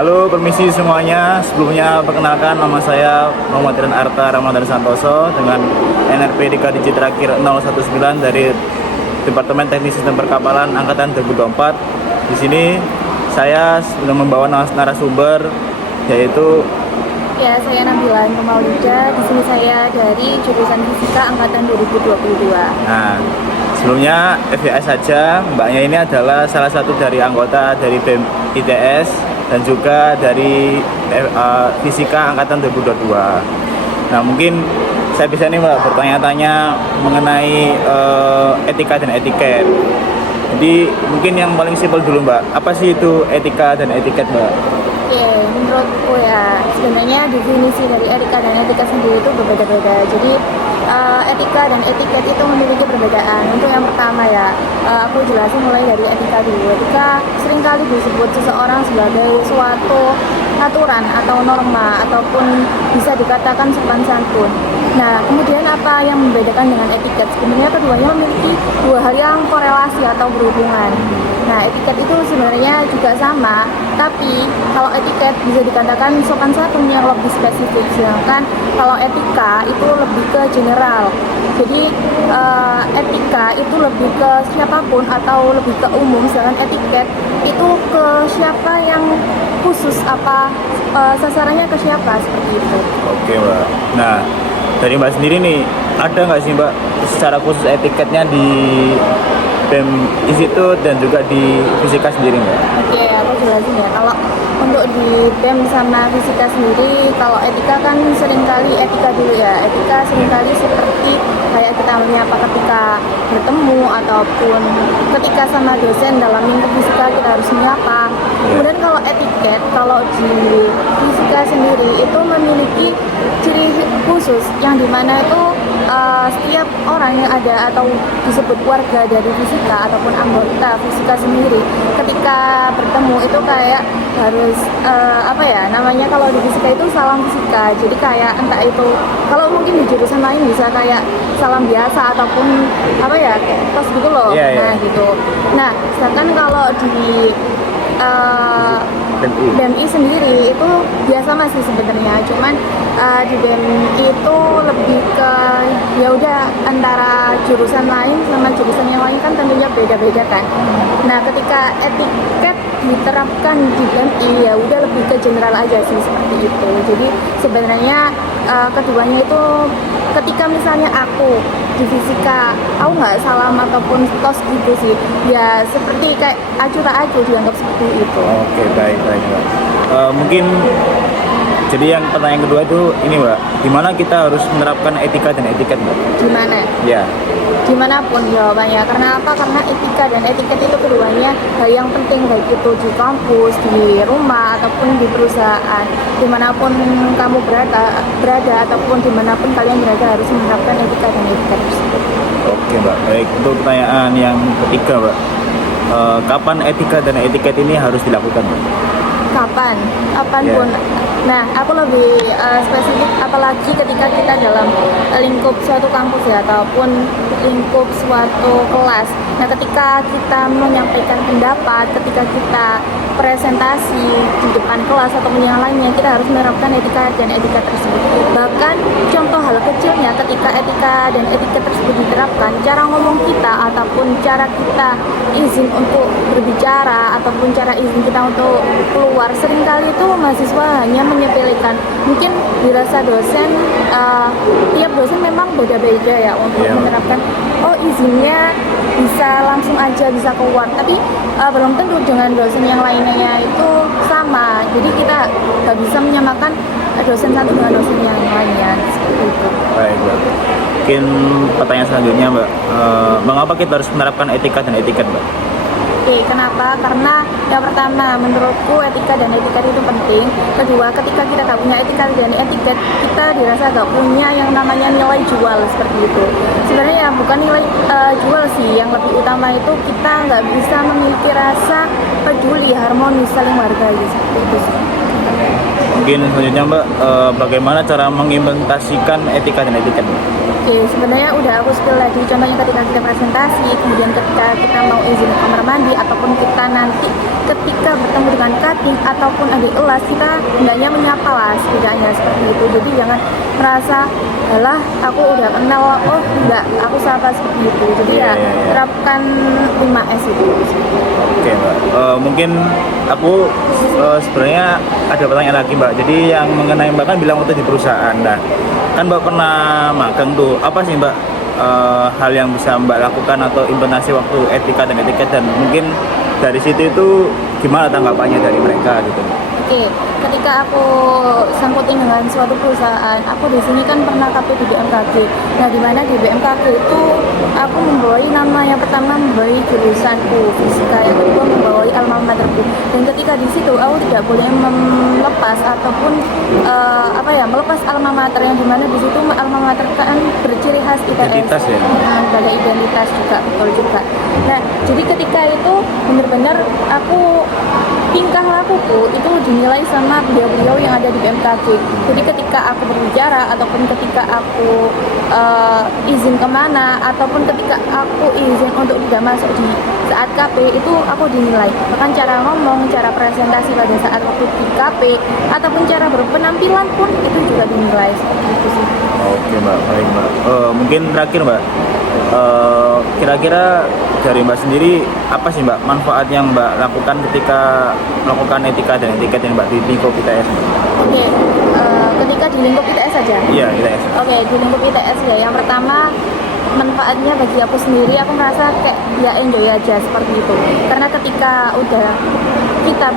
Halo, permisi semuanya. Sebelumnya perkenalkan nama saya Muhammad Rian Arta Ramadhan Santoso dengan NRP Digit terakhir 019 dari Departemen Teknik Sistem Perkapalan Angkatan 2024. Di sini saya sudah membawa narasumber yaitu Saya Nabila Maulida. Di sini saya dari jurusan Fisika Angkatan 2022. Nah, sebelumnya FYI saja, mbaknya ini adalah salah satu dari anggota dari BEM ITS dan juga dari Fisika Angkatan 2022. Nah, mungkin saya bisa nih mbak bertanya-tanya mengenai etika dan etiket. Jadi mungkin yang paling simpel dulu mbak, apa sih itu etika dan etiket mbak? Menurutku ya sebenarnya definisi dari etika dan etika sendiri itu berbeda-beda. Jadi etika dan etiket itu memiliki perbedaan. Untuk yang pertama ya, aku jelasin mulai dari etika dulu. Etika seringkali disebut seseorang sebagai suatu aturan atau norma ataupun bisa dikatakan sopan santun. Nah, kemudian apa yang membedakan dengan etiket? Sebenarnya keduanya memiliki dua hal yang korelasi atau berhubungan. Nah, etiket itu sebenarnya juga sama, tapi kalau etiket bisa dikatakan sopan santun yang lebih spesifik, sedangkan kalau etika itu lebih ke general. Jadi etika itu lebih ke siapapun atau lebih ke umum, sedangkan etiket itu ke siapa yang khusus, sasarannya ke siapa, seperti itu. Oke mbak. Nah, dari mbak sendiri nih, ada nggak sih mbak secara khusus etiketnya di BEM Institut dan juga di Fisika sendiri mbak? Oke, aku jelasin ya. Kalau untuk di BEM sama Fisika sendiri, kalau etika kan seringkali etika dulu ya. Etika seringkali seperti kayak kita menyapa ketika bertemu ataupun ketika sama dosen dalam lingkup fisika kita harus menyapa. Kemudian kalau etiket, kalau di Fisika sendiri itu memiliki ciri khusus yang dimana itu setiap orang yang ada atau disebut warga dari fisika ataupun anggota fisika sendiri ketika bertemu itu kayak harus namanya kalau di fisika itu salam fisika. Jadi kayak entah itu kalau mungkin di jurusan lain bisa kayak salam biasa ataupun kayak tos gitu loh. Nah gitu. Nah, sedangkan kalau di BMI sendiri itu biasa masih sebenarnya, cuman di BMI itu lebih ke ya udah antara jurusan lain sama jurusan yang lain kan tentunya beda-beda kan. Nah, ketika etiket diterapkan di BMI ya udah lebih ke general aja sih seperti itu. Jadi sebenarnya keduanya itu ketika misalnya aku di fisika aku nggak salam ataupun tos gitu sih ya, seperti kayak acu tak acu dianggap seperti itu. Oke, baik mbak. Mungkin jadi yang pertanyaan kedua itu ini mbak, gimana kita harus menerapkan etika dan etiket mbak? Gimana? Ya. Dimanapun jawabannya. Karena apa? Karena etika dan etiket itu keduanya hal yang penting, baik itu di kampus, di rumah ataupun di perusahaan. Dimanapun kamu berada ataupun dimanapun kalian berada harus menerapkan etika dan etiket tersebut. Oke mbak, baik. Untuk pertanyaan yang ketiga mbak, kapan etika dan etiket ini harus dilakukan mbak? Kapanpun. Nah, aku lebih spesifik apalagi ketika kita dalam lingkup suatu kampus ya ataupun lingkup suatu kelas. Nah, ketika kita menyampaikan pendapat, ketika kita presentasi di depan kelas ataupun yang lainnya, kita harus menerapkan etika dan etika tersebut. Bahkan contoh hal kecilnya ketika etika dan etika tersebut diterapkan, cara ngomong kita ataupun cara kita izin untuk berbicara ataupun cara izin kita untuk keluar, seringkali itu mahasiswa hanya menyepelekan. Mungkin dirasa dosen, tiap dosen memang beda-beda ya untuk menerapkan, izinnya bisa langsung aja bisa keluar, tapi belum tentu dengan dosen yang lainnya itu sama. Jadi kita nggak bisa menyamakan dosen satu dengan dosen yang lainnya seperti itu. Baik mbak. Mungkin pertanyaan selanjutnya mbak, mengapa kita harus menerapkan etika dan etiket mbak? Kenapa? Karena yang pertama, menurutku etika dan etiket itu penting. Kedua, ketika kita tak punya etika dan etiket, kita dirasa gak punya yang namanya nilai jual seperti itu. Sebenarnya bukan nilai jual sih, yang lebih utama itu kita nggak bisa memiliki rasa peduli, harmonis, saling menghargai seperti itu sih. Mungkin selanjutnya mbak, bagaimana cara mengimplementasikan etika dan etiket mbak? Oke, sebenarnya udah aku spill tadi, contohnya ketika kita presentasi, kemudian ketika kita mau izin kamar mandi, ataupun kita nanti ketika bertemu dengan cutting ataupun adik kelas, kita hendaknya menyapa lah setidaknya seperti itu. Jadi jangan merasa, alah aku udah kenal, oh enggak, aku sapa seperti itu. Jadi ya terapkan 5S itu. Oke Mbak, mungkin aku sebenarnya ada pertanyaan lagi Mbak. Jadi yang mengenai Mbak kan bilang waktu di perusahaan, nah kan Mbak pernah magang tuh, apa sih Mbak hal yang bisa Mbak lakukan atau implementasi waktu etika dan etiket, dan mungkin dari situ itu gimana tanggapannya dari mereka gitu? Oke, ketika aku sangkutin dengan suatu perusahaan, aku di sini kan pernah KP di BMKG. Nah, di mana di BMKG itu aku membawai nama yang pertama membawai jurusanku fisika, yang kedua membawai alma materku. Dan ketika di situ aku tidak boleh melepas ataupun melepas alma mater, yang dimana di situ alma mater kan berciri khas ITS. Identitas ya? Sebagai identitas juga, betul juga. Nah, jadi ketika itu benar-benar aku tingkah lakuku itu dinilai sama beliau-beliau yang ada di BMKG. Jadi ketika aku berbicara ataupun ketika aku izin kemana ataupun ketika aku izin untuk tidak masuk di saat KP, itu aku dinilai. Bahkan cara ngomong, cara presentasi pada saat waktu di KP ataupun cara berpenampilan pun itu juga dinilai seperti itu sih. Oke Mbak, baik Mbak. Mungkin terakhir Mbak, kira-kira dari Mbak sendiri apa sih Mbak manfaat yang Mbak lakukan ketika melakukan etika dan etiket yang Mbak di lingkup ITS? Oke, ketika di lingkup ITS saja? Iya, ITS. Oke, di lingkup ITS ya. Yang pertama, manfaatnya bagi aku sendiri, aku merasa kayak ya enjoy aja seperti itu. Karena ketika udah kita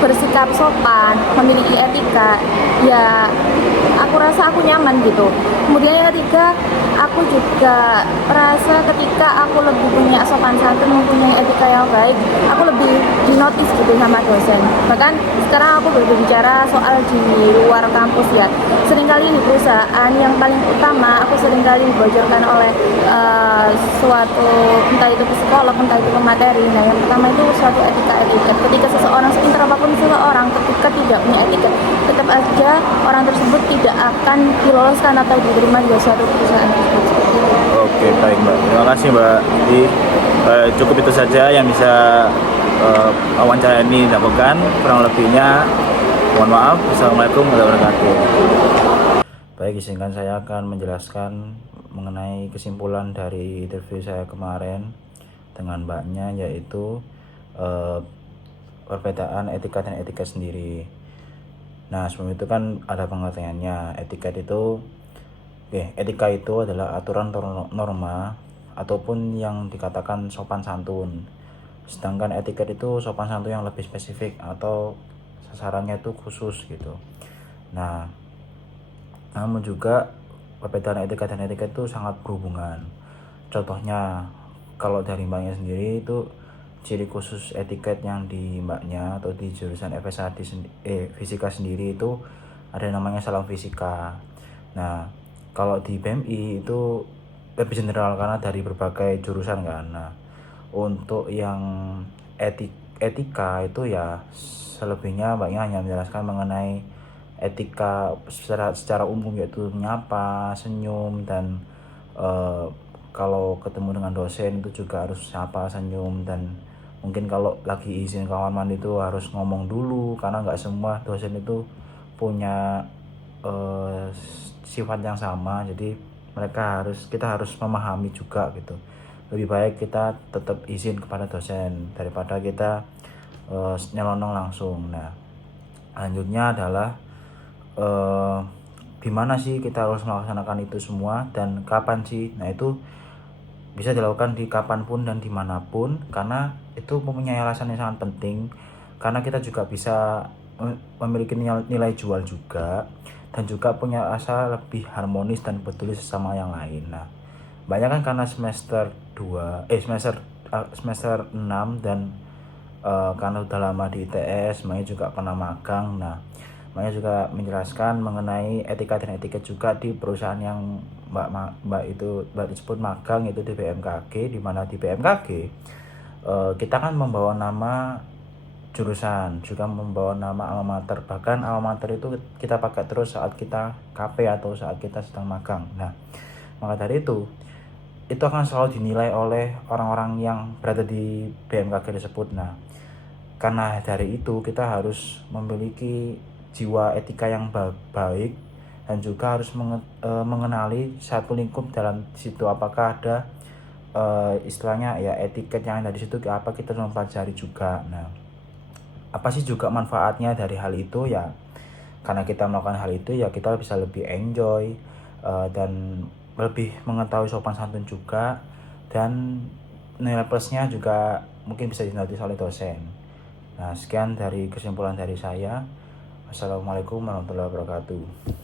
bersikap sopan, memiliki etika, ya aku rasa aku nyaman gitu. Kemudian yang ketiga, aku juga merasa ketika aku lebih punya sopan santun, mempunyai etika yang baik, aku lebih dinotis gitu sama dosen. Bahkan sekarang aku berbicara soal di luar kampus ya. Seringkali di perusahaan yang paling utama, aku seringkali dibocorkan oleh suatu, entah itu psikolog, entah itu pemateri. Nah, yang pertama itu suatu etika-etiket. Ketika seseorang sepintar apapun seseorang, ketika tidak punya etiket, tetap aja orang tersebut tidak akan diloloskan atau diterima di suatu perusahaan tersebut. Oke, baik Mbak. Terima kasih Mbak. Jadi cukup itu saja yang bisa wawancara ini dilakukan. Kurang lebihnya mohon maaf. Assalamualaikum warahmatullahi wabarakatuh. Baik, izinkan saya akan menjelaskan mengenai kesimpulan dari interview saya kemarin dengan Mbaknya, yaitu perbedaan etika dan etika sendiri. Nah, sebelum itu kan ada pengertiannya. Etika itu adalah aturan norma ataupun yang dikatakan sopan santun. Sedangkan etiket itu sopan santun yang lebih spesifik atau sasarannya itu khusus gitu. Nah, namun juga perbedaan etika dan etiket itu sangat berhubungan. Contohnya, kalau dari Mbaknya sendiri itu ciri khusus etiket yang di Mbaknya atau di jurusan FSAD fisika sendiri itu ada namanya salam fisika. Nah, kalau di BMI itu lebih general karena dari berbagai jurusan kan. Nah, untuk yang etika itu ya selebihnya Mbaknya hanya menjelaskan mengenai etika secara umum, yaitu menyapa, senyum, dan kalau ketemu dengan dosen itu juga harus sapa, senyum, dan mungkin kalau lagi izin kamar mandi itu harus ngomong dulu karena nggak semua dosen itu punya sifat yang sama. Jadi kita harus memahami juga gitu. Lebih baik kita tetap izin kepada dosen daripada kita nyelonong langsung. Nah, lanjutnya adalah gimana sih kita harus melaksanakan itu semua dan kapan sih? Nah, itu bisa dilakukan di kapanpun dan dimanapun, karena itu mempunyai alasan yang sangat penting, karena kita juga bisa memiliki nilai jual juga, dan juga punya rasa lebih harmonis dan peduli sesama yang lain. Nah, banyak kan karena semester 6 dan karena udah lama di ITS, Maya juga pernah magang. Nah, Maya juga menjelaskan mengenai etika dan etiket juga di perusahaan yang Mbak disebut magang, itu di BMKG, di mana di BMKG kita kan membawa nama jurusan, juga membawa nama alma mater. Bahkan alma mater itu kita pakai terus saat kita KP atau saat kita sedang magang. Nah, maka dari itu akan selalu dinilai oleh orang-orang yang berada di BMKG tersebut. Nah, karena dari itu kita harus memiliki jiwa etika yang baik dan juga harus mengenali satu lingkup dalam situ, apakah ada istilahnya ya etiket yang ada di situ, apa kita mempelajari juga. Nah, apa sih juga manfaatnya dari hal itu ya? Karena kita melakukan hal itu ya kita bisa lebih enjoy dan lebih mengetahui sopan santun juga, dan nilai plusnya juga mungkin bisa dinotis oleh dosen. Nah, sekian dari kesimpulan dari saya. Assalamualaikum warahmatullahi wabarakatuh.